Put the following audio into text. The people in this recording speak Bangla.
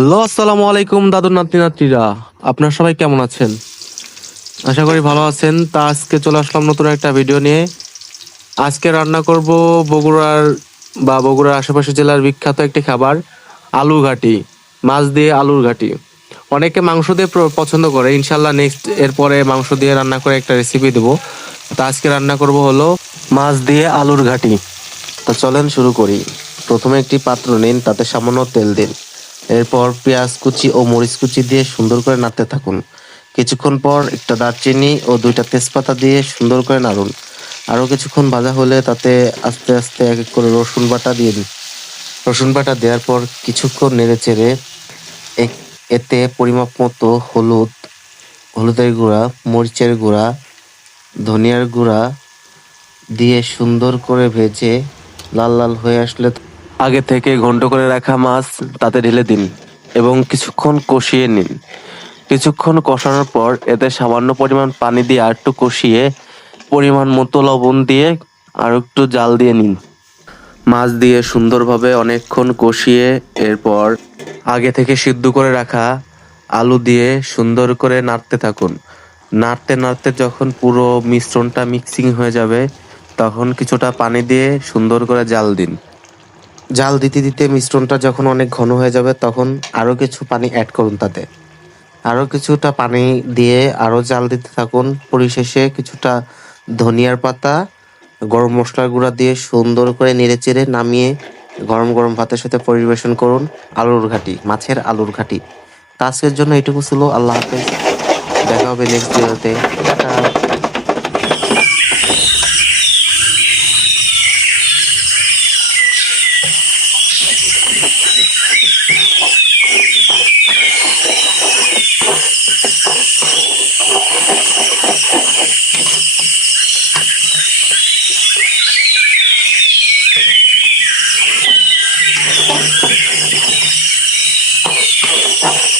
হ্যালো, আসসালামু আলাইকুম দাদু নাতি নাতিরা। আপনার সবাই কেমন আছেন? আশা করি ভালো আছেন। তা আজকে চলে আসলাম নতুন একটা ভিডিও নিয়ে। আজকে রান্না করব বগুড়ার বা বগুড়ার আশেপাশে জেলার বিখ্যাত একটি খাবার আলু ঘাটি, মাছ দিয়ে আলুর ঘাটি। অনেকে মাংস দিয়ে পছন্দ করে। ইনশাল্লাহ নেক্সট এরপরে মাংস দিয়ে রান্না করে একটা রেসিপি দেবো। তা আজকে রান্না করব হলো মাছ দিয়ে আলুর ঘাটি। তা চলেন শুরু করি। প্রথমে একটি পাত্র নিন, তাতে সামান্য তেল দিন। এরপর পেঁয়াজ কুচি ও মরিচ কুচি দিয়ে সুন্দর করে নাড়তে থাকুন। কিছুক্ষণ পর একটা দারচিনি ও দুইটা তেজপাতা দিয়ে সুন্দর করে নাড়ুন। আরও কিছুক্ষণ ভাজা হলে তাতে আস্তে আস্তে এক এক করে রসুন বাটা দিয়ে দিন। রসুন বাটা দেওয়ার পর কিছুক্ষণ নেড়ে চেড়ে এতে পরিমাপ মতো হলুদ, হলুদের গুঁড়া, মরিচের গুঁড়া, ধনিয়ার গুঁড়া দিয়ে সুন্দর করে ভেজে লাল লাল হয়ে আসলে আগে থেকে ঘন্ট করে রাখা মাছ তাতে ঢেলে দিন এবং কিছুক্ষণ কষিয়ে নিন। কিছুক্ষণ কষানোর পর এতে সামান্য পরিমাণ পানি দিয়ে আর একটু কষিয়ে, পরিমাণ মতো লবণ দিয়ে আর একটু জাল দিয়ে নিন। মাছ দিয়ে সুন্দরভাবে অনেকক্ষণ কষিয়ে এরপর আগে থেকে সিদ্ধ করে রাখা আলু দিয়ে সুন্দর করে নাড়তে থাকুন। নাড়তে নাড়তে যখন পুরো মিশ্রণটা মিক্সিং হয়ে যাবে, তখন কিছুটা পানি দিয়ে সুন্দর করে জাল দিন। জাল দিতে দিতে মিশ্রণটা যখন অনেক ঘন হয়ে যাবে, তখন আরও কিছু পানি অ্যাড করুন তাতে। আরও কিছুটা পানি দিয়ে আরও জাল দিতে থাকুন। পরিশেষে কিছুটা ধনিয়ার পাতা, গরম মশলার গুঁড়া দিয়ে সুন্দর করে নেড়ে চেড়ে নামিয়ে গরম গরম ভাতের সাথে পরিবেশন করুন আলুর ঘাটি, মাছের আলুর ঘাটি। তা আজকের জন্য এটুকু ছিল। আল্লাহ হাফেজ। দেখা হবে নেক্সট ভিডিওতে Ciao.